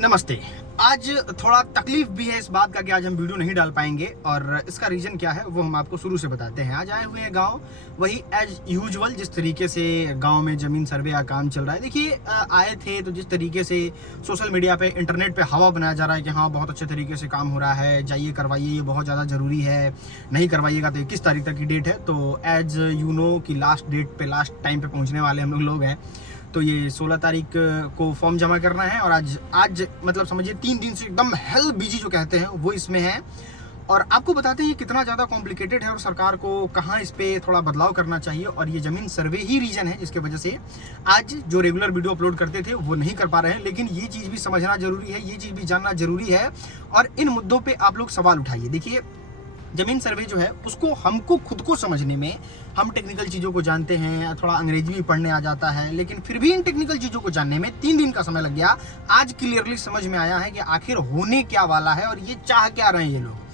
नमस्ते। आज थोड़ा तकलीफ भी है इस बात का कि आज हम वीडियो नहीं डाल पाएंगे और इसका रीज़न क्या है वो हम आपको शुरू से बताते हैं। आज आए हुए हैं गांव, वही एज यूजुअल जिस तरीके से गांव में ज़मीन सर्वे का काम चल रहा है। देखिए आए थे तो जिस तरीके से सोशल मीडिया पे इंटरनेट पे हवा बनाया जा रहा है कि हाँ बहुत अच्छे तरीके से काम हो रहा है, जाइए करवाइए, ये बहुत ज़्यादा ज़रूरी है, नहीं करवाइएगा तो 21 तारीख तक की डेट है। तो एज यू नो कि लास्ट डेट पे लास्ट टाइम पे पहुँचने वाले हम लोग हैं। तो ये 16 तारीख को फॉर्म जमा करना है और आज मतलब समझिए 3 दिन से एकदम हेल बिजी जो कहते हैं वो इसमें है। और आपको बताते हैं ये कितना ज़्यादा कॉम्प्लिकेटेड है और सरकार को कहाँ इस पर थोड़ा बदलाव करना चाहिए। और ये ज़मीन सर्वे ही रीज़न है जिसके वजह से आज जो रेगुलर वीडियो अपलोड करते थे वो नहीं कर पा रहे हैं। लेकिन ये चीज़ भी समझना जरूरी है, ये चीज़ भी जानना जरूरी है और इन मुद्दों पर आप लोग सवाल उठाइए। देखिए ज़मीन सर्वे जो है उसको हमको खुद को समझने में, हम टेक्निकल चीज़ों को जानते हैं, थोड़ा अंग्रेजी भी पढ़ने आ जाता है, लेकिन फिर भी इन टेक्निकल चीज़ों को जानने में 3 दिन का समय लग गया। आज क्लियरली समझ में आया है कि आखिर होने क्या वाला है और ये चाह क्या रहे हैं ये लोग।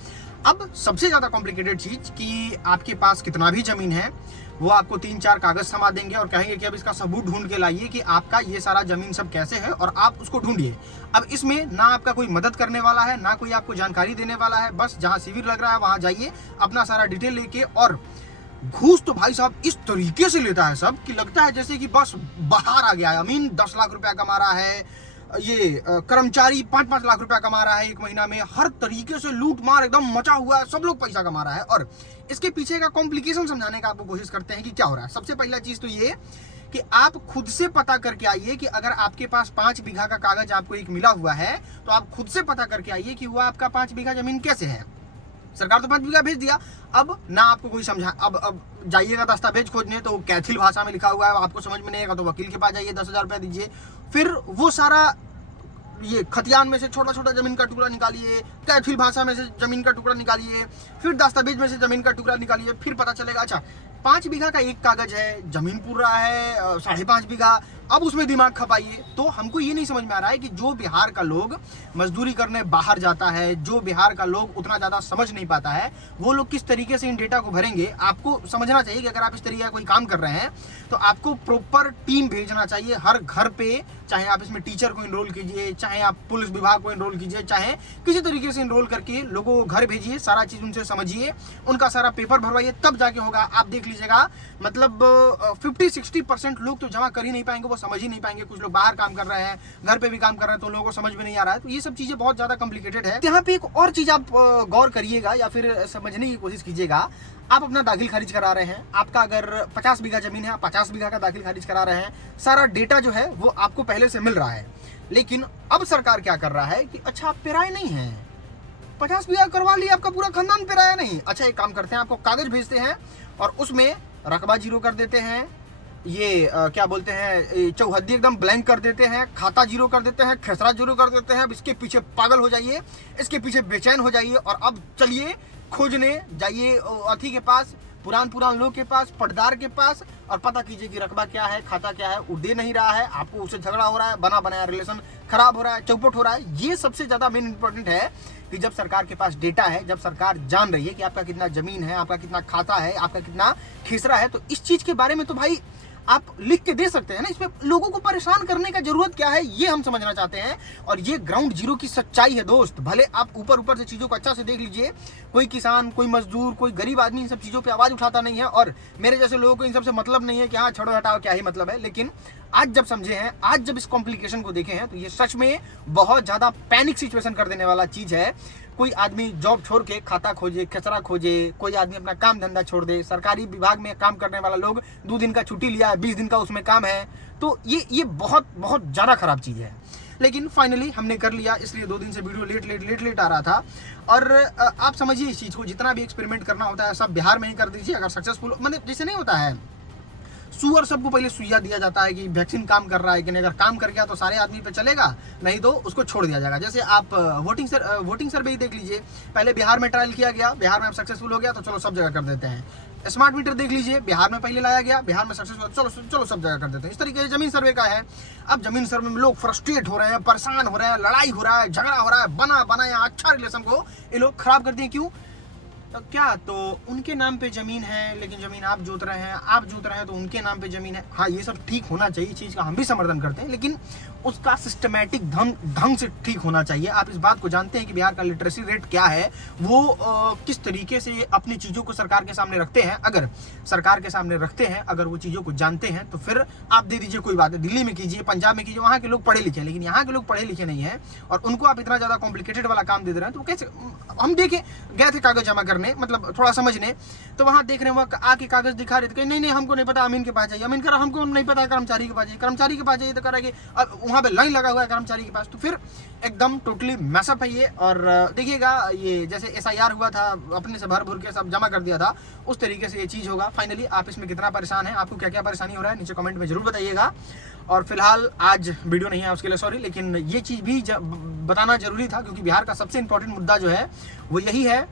अब सबसे ज़्यादा कॉम्प्लिकेटेड चीज़ कि आपके पास कितना भी ज़मीन है वो आपको 3-4 कागज़ थमा देंगे और कहेंगे कि अब इसका सबूत ढूंढ के लाइए कि आपका ये सारा ज़मीन सब कैसे है और आप उसको ढूंढिए। अब इसमें ना आपका कोई मदद करने वाला है, ना कोई आपको जानकारी देने वाला है। बस जहाँ शिविर लग रहा है वहाँ जाइए, अपना सारा डिटेल लेके, और घूस तो भाई साहब इस तरीके से लेता है सब कि लगता है जैसे कि बस बाहर आ गया है। अमीन 10 लाख रुपया कमा रहा है, ये कर्मचारी 5-5 लाख रुपया कमा रहा है एक महीना में। हर तरीके से लूट मार एकदम मचा हुआ है, सब लोग पैसा कमा रहा है। और इसके पीछे का कॉम्प्लिकेशन समझाने का आपको कोशिश करते हैं कि क्या हो रहा है। सबसे पहला चीज तो ये कि आप खुद से पता करके आइए कि अगर आपके पास 5 बीघा का कागज आपको एक मिला हुआ है तो आप खुद से पता करके आइए कि वह आपका 5 बीघा जमीन कैसे है। सरकार तो 5 बीघा भेज दिया, अब ना आपको कोई समझा। अब जाइएगा दस्तावेज खोजने तो कैथिल भाषा में लिखा हुआ है, आपको समझ में नहीं आएगा तो वकील के पास जाइए, 10,000 रुपया दीजिए। फिर वो सारा ये खतियान में से छोटा छोटा जमीन का टुकड़ा निकालिए, कैथिल भाषा में से जमीन का टुकड़ा निकालिए, फिर दस्तावेज में से जमीन का टुकड़ा निकालिए, फिर पता चलेगा अच्छा 5 बीघा का एक कागज है, जमीन पूर रहा है 5.5 बीघा। अब उसमें दिमाग खपाइए। तो हमको ये नहीं समझ में आ रहा है कि जो बिहार का लोग मजदूरी करने बाहर जाता है, जो बिहार का लोग उतना ज़्यादा समझ नहीं पाता है, वो लोग किस तरीके से इन डेटा को भरेंगे। आपको समझना चाहिए कि अगर आप इस तरीके का कोई काम कर रहे हैं तो आपको प्रॉपर टीम भेजना चाहिए हर घर पे। चाहे आप इसमें टीचर को इनरोल कीजिए, चाहे आप पुलिस विभाग को इनरोल कीजिए, चाहे किसी तरीके से इनरोल करके लोगों को घर भेजिए, सारा चीज़ उनसे समझिए, उनका सारा पेपर भरवाइए, तब जाके होगा। आप देख लीजिएगा मतलब 50-60% लोग तो जमा कर ही नहीं पाएंगे, वो समझ ही नहीं पाएंगे। कुछ लोग बाहर काम कर रहे हैं, घर पे भी काम कर रहे हैं, तो लोगों को समझ में नहीं आ रहा है। तो ये सब चीज़ें बहुत ज़्यादा कॉम्प्लिकेटेड है। यहाँ पे एक और चीज़ आप गौर करिएगा या फिर समझने की कोशिश कीजिएगा। आप अपना दाखिल खारिज करा रहे हैं, आपका अगर 50 बीघा जमीन है, 50 बीघा का दाखिल खारिज करा रहे हैं, सारा डेटा जो है वो आपको पहले से मिल रहा है। लेकिन अब सरकार क्या कर रहा है कि अच्छा आप पेराए नहीं है, 50 बीघा करवा लिया, आपका पूरा खानदान पेराया नहीं। अच्छा एक काम करते हैं, आपको कागज भेजते हैं और उसमें रकबा जीरो कर देते हैं, ये क्या बोलते हैं चौहद्दी एकदम ब्लैंक कर देते हैं, खाता जीरो कर देते हैं, खेसरा जीरो कर देते हैं। अब इसके पीछे पागल हो जाइए, इसके पीछे बेचैन हो जाइए और अब चलिए खोजने जाइए अथी के पास, पुरान लोग के पास, पटदार के पास, और पता कीजिए कि रकबा क्या है, खाता क्या है। वो दे नहीं रहा है, आपको उससे झगड़ा हो रहा है, बना बनाया रिलेशन खराब हो रहा है, चौपट हो रहा है। ये सबसे ज़्यादा मेन इंपॉर्टेंट है कि जब सरकार के पास डेटा है, जब सरकार जान रही है कि आपका कितना जमीन है, आपका कितना खाता है, आपका कितना खेसरा है, तो इस चीज़ के बारे में तो भाई आप लिख के दे सकते हैं ना। इसमें लोगों को परेशान करने का जरूरत क्या है, ये हम समझना चाहते हैं। और ये ग्राउंड जीरो की सच्चाई है दोस्त। भले आप ऊपर से चीज़ों को अच्छा से देख लीजिए, कोई किसान, कोई मजदूर, कोई गरीब आदमी इन सब चीज़ों पे आवाज़ उठाता नहीं है और मेरे जैसे लोगों को इन सब से मतलब नहीं है कि हाँ छोड़ो हटाओ क्या ही मतलब है। लेकिन आज जब समझे हैं, आज जब इस कॉम्प्लिकेशन को देखे हैं, तो ये सच में बहुत ज़्यादा पैनिक सिचुएशन कर देने वाला चीज़ है। कोई आदमी जॉब छोड़ के खाता खोजे, खसरा खोजे, कोई आदमी अपना काम धंधा छोड़ दे, सरकारी विभाग में काम करने वाला लोग 2 दिन का छुट्टी लिया है, 20 दिन का उसमें काम है। तो ये बहुत ज़्यादा खराब चीज़ है। लेकिन फाइनली हमने कर लिया, इसलिए 2 दिन से वीडियो लेट आ रहा था। और आप समझिए इस चीज़ को, जितना भी एक्सपेरिमेंट करना होता है सब बिहार में ही कर दीजिए। अगर सक्सेसफुल, मतलब जैसे नहीं होता है सुअर, सबको पहले सुइया दिया जाता है कि वैक्सीन काम कर रहा है कि नहीं, अगर काम कर गया तो सारे आदमी पे चलेगा, नहीं तो उसको छोड़ दिया जाएगा। जैसे आप वोटिंग सर्वे ही देख लीजिए, पहले बिहार में ट्रायल किया गया, बिहार में अब सक्सेसफुल हो गया तो चलो सब जगह कर देते हैं। स्मार्ट मीटर देख लीजिए, बिहार में पहले लाया गया, बिहार में सक्सेसफुल, चलो सब जगह कर देते हैं। इस तरीके से जमीन सर्वे का है। अब जमीन सर्वे में लोग फ्रस्ट्रेट हो रहे हैं, परेशान हो रहे हैं, लड़ाई हो रहा है, झगड़ा हो रहा है, बना बनाया अच्छा रिलेशन को ये लोग खराब कर दिए। क्यों? तो क्या, तो उनके नाम पे जमीन है, लेकिन जमीन आप जोत रहे हैं, आप जोत रहे हैं तो उनके नाम पे जमीन है। हाँ, ये सब ठीक होना चाहिए, इस चीज़ का हम भी समर्थन करते हैं, लेकिन उसका सिस्टमेटिक ढंग से ठीक होना चाहिए। आप इस बात को जानते हैं कि बिहार का लिटरेसी रेट क्या है, वो किस तरीके से अपनी चीज़ों को सरकार के सामने रखते हैं। अगर सरकार के सामने रखते हैं, अगर वो चीज़ों को जानते हैं, तो फिर आप दे दीजिए, कोई बात है, दिल्ली में कीजिए, पंजाब में कीजिए, वहाँ के लोग पढ़े लिखे हैं। लेकिन यहाँ के लोग पढ़े लिखे नहीं हैं और उनको आप इतना ज़्यादा कॉम्प्लिकेटेड वाला काम दे रहे हैं, तो कैसे? हम देखे गए थे कागज जमा करने, मतलब थोड़ा समझने, तो वहाँ देख रहे हैं, वहाँ आके कागज दिखा रहे थे, नहीं हमको नहीं पता, अमीन के पास जाइए। अमीन कह रहा हमको नहीं पता, कर्मचारी के पास जाइए। कर्मचारी के पास जाइए तो कह रहा है कि अब वहाँ पे लाइन लगा हुआ है कर्मचारी के पास। तो फिर एकदम टोटली मैसअप है ये। और देखिएगा, ये जैसे SIR हुआ था, अपने से भर भर के सब जमा कर दिया था, उस तरीके से ये चीज़ होगा। फाइनली आप इसमें कितना परेशान है, आपको क्या क्या परेशानी हो रहा है, नीचे कमेंट में जरूर बताइएगा। और फिलहाल आज वीडियो नहीं है, उसके लिए सॉरी, लेकिन ये चीज़ भी बताना जरूरी था, क्योंकि बिहार का सबसे इंपॉर्टेंट मुद्दा जो है वो यही है।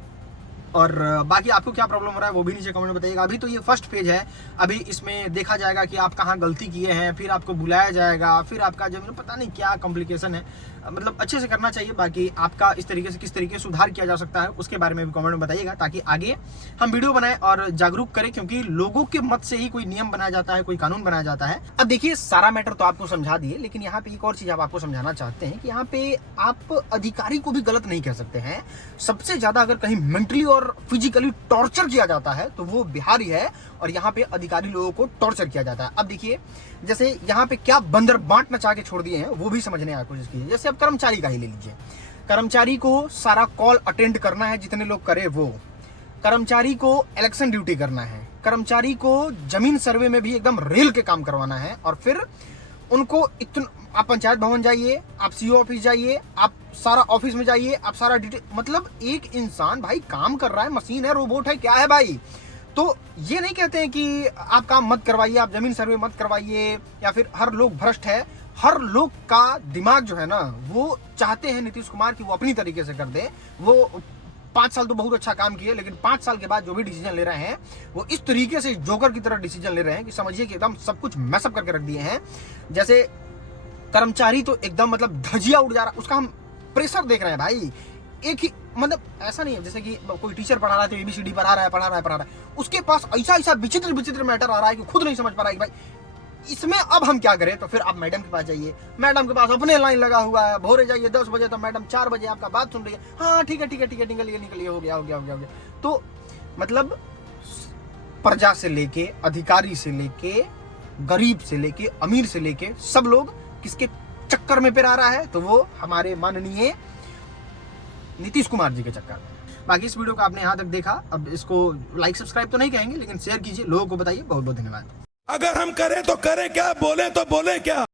और बाकी आपको क्या प्रॉब्लम हो रहा है वो भी नीचे कमेंट में बताइएगा। अभी तो ये फर्स्ट पेज है, अभी इसमें देखा जाएगा कि आप कहाँ गलती किए हैं, फिर आपको बुलाया जाएगा, फिर आपका जमीन, पता नहीं क्या कॉम्प्लिकेशन है, मतलब अच्छे से करना चाहिए। बाकी आपका इस तरीके से किस तरीके से सुधार किया जा सकता है उसके बारे में भी कमेंट में बताइएगा, ताकि आगे हम वीडियो बनाएं और जागरूक करें, क्योंकि लोगों के मत से ही कोई नियम बनाया जाता है, कोई कानून बनाया जाता है। अब देखिए, सारा मैटर तो आपको समझा दिए, लेकिन यहाँ पे एक और चीज आपको समझाना चाहते हैं कि यहाँ पे आप अधिकारी को भी गलत नहीं कह सकते हैं। सबसे ज्यादा अगर कहीं मेंटली और फिजिकली टॉर्चर किया जाता है तो वो बिहार ही है, और यहाँ पे अधिकारी लोगों को टॉर्चर किया जाता है। अब देखिए, जैसे यहाँ पे क्या बंदर बांट नचा के छोड़ दिए हैं, वो भी समझने की कोशिश कीजिए। जैसे अब कर्मचारी का ही ले लीजिए, कर्मचारी को सारा कॉल अटेंड करना है, जितने लोग करे वो। कर्मचारी को इलेक्शन ड्यूटी करना है, कर्मचारी को जमीन सर्वे में भी एकदम रेल के काम करवाना है, और फिर उनको इतना, आप पंचायत भवन जाइए, आप CO ऑफिस जाइए, आप सारा ऑफिस में जाइए, आप सारा डिटेल, मतलब एक इंसान भाई काम कर रहा है, मशीन है, रोबोट है, क्या है भाई। तो ये नहीं कहते हैं कि आप काम मत करवाइए, आप जमीन सर्वे मत करवाइए, या फिर हर लोग भ्रष्ट है। हर लोग का दिमाग जो है ना, वो चाहते हैं नीतीश कुमार की वो अपनी तरीके से कर दे। वो 5 साल तो बहुत अच्छा काम किए, लेकिन 5 साल के बाद जो भी डिसीजन ले रहे हैं वो इस तरीके से जोकर की तरह डिसीजन ले रहे हैं कि समझिए कि एकदम सब कुछ मैसअप करके रख दिए हैं। जैसे कर्मचारी तो एकदम मतलब धजिया उड़ जा रहा, उसका हम प्रेशर देख रहे हैं भाई। एक ही, मतलब ऐसा नहीं है जैसे कि कोई टीचर पढ़ा रहा है तो ABCD पढ़ा रहा है, उसके पास ऐसा विचित्र मैटर आ रहा है कि खुद नहीं समझ पा रहा है कि भाई इसमें अब हम क्या करें। तो फिर आप मैडम के पास जाइए, मैडम के पास अपने लाइन लगा हुआ है, भोरे जाइए 10 बजे, तो मैडम 4 बजे आपका बात सुन रही है, हाँ ठीक है निकलिए, हो गया। तो मतलब प्रजा से लेके, अधिकारी से लेके, गरीब से लेके, अमीर से लेके, सब लोग किसके चक्कर में आ रहा है, तो वो हमारे माननीय नीतीश कुमार जी के चक्कर में। बाकी इस वीडियो को आपने यहाँ तक देखा, अब इसको लाइक सब्सक्राइब तो नहीं कहेंगे, लेकिन शेयर कीजिए, लोगों को बताइए। बहुत बहुत धन्यवाद। अगर हम करें तो करें क्या, बोले तो बोले क्या।